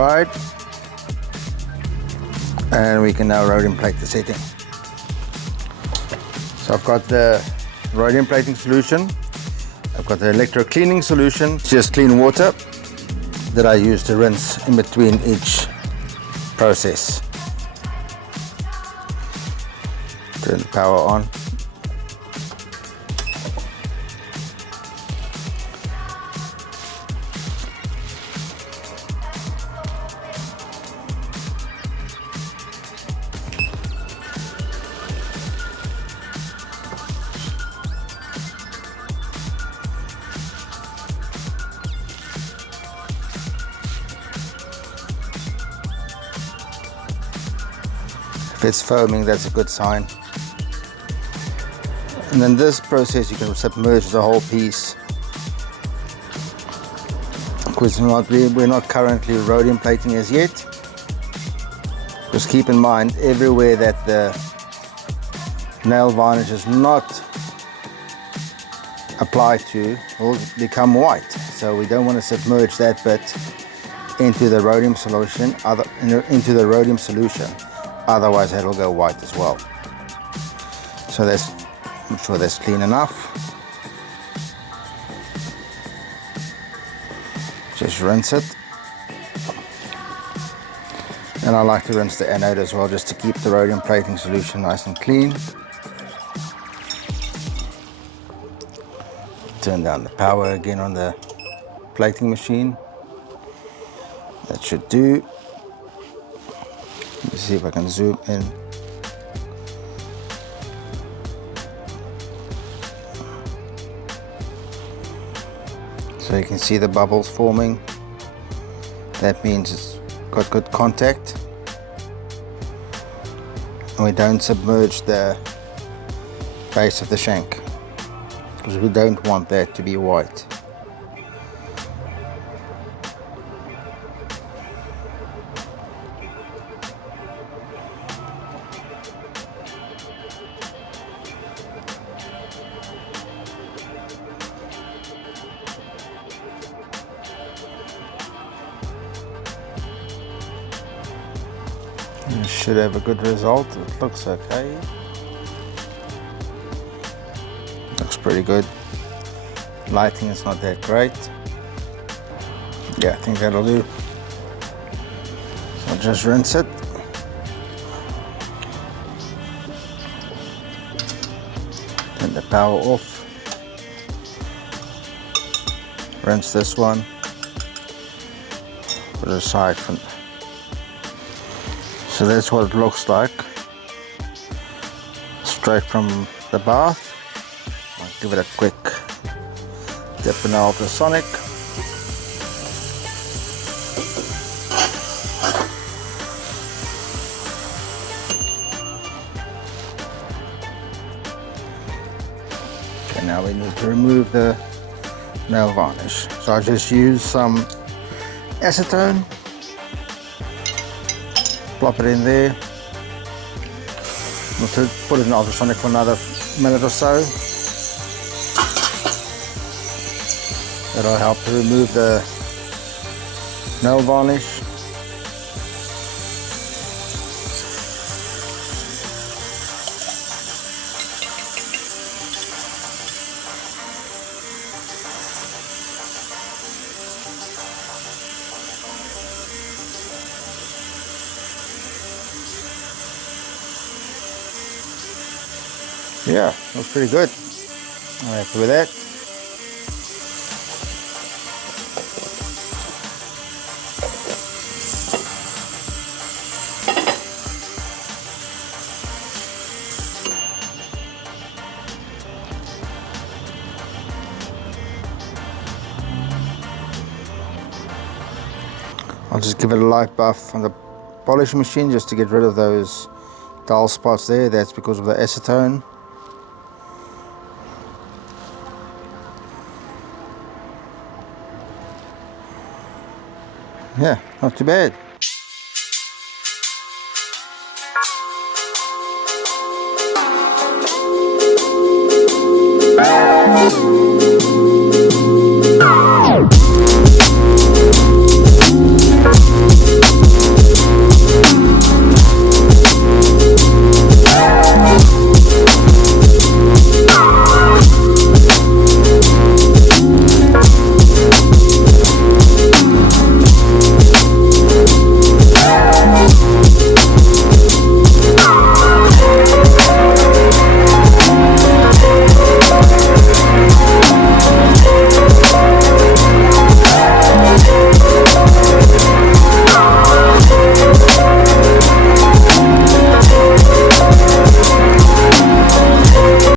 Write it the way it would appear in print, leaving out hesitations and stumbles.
dried, and we can now rhodium plate the setting. So I've got the rhodium plating solution, I've got the electro cleaning solution, just clean water that I use to rinse in between each process. Turn the power on. If it's foaming, that's a good sign. And in this process you can submerge the whole piece, because we're not currently rhodium plating as yet. Just keep in mind, everywhere that the nail varnish is not applied to will become white, so we don't want to submerge that bit into the rhodium solution, otherwise it'll go white as well. So I'm sure that's clean enough. Just rinse it. And I like to rinse the anode as well, just to keep the rhodium plating solution nice and clean. Turn down the power again on the plating machine. That should do. Let me see if I can zoom in. So you can see the bubbles forming. That means it's got good contact. And we don't submerge the base of the shank, because we don't want that to be white. You should have a good result. It looks okay. Looks pretty good. Lighting is not that great. Yeah, I think that'll do. So just rinse it. Turn the power off. Rinse this one. Put it aside from. So that's what it looks like, straight from the bath. I'll give it a quick dip in ultrasonic. Okay, now we need to remove the nail varnish. So I just use some acetone. Plop it in there. We'll put it in ultrasonic for another minute or so. That'll help to remove the nail varnish. Yeah, looks pretty good. I'm happy with that. I'll just give it a light buff on the polish machine just to get rid of those dull spots there. That's because of the acetone. Yeah, not too bad.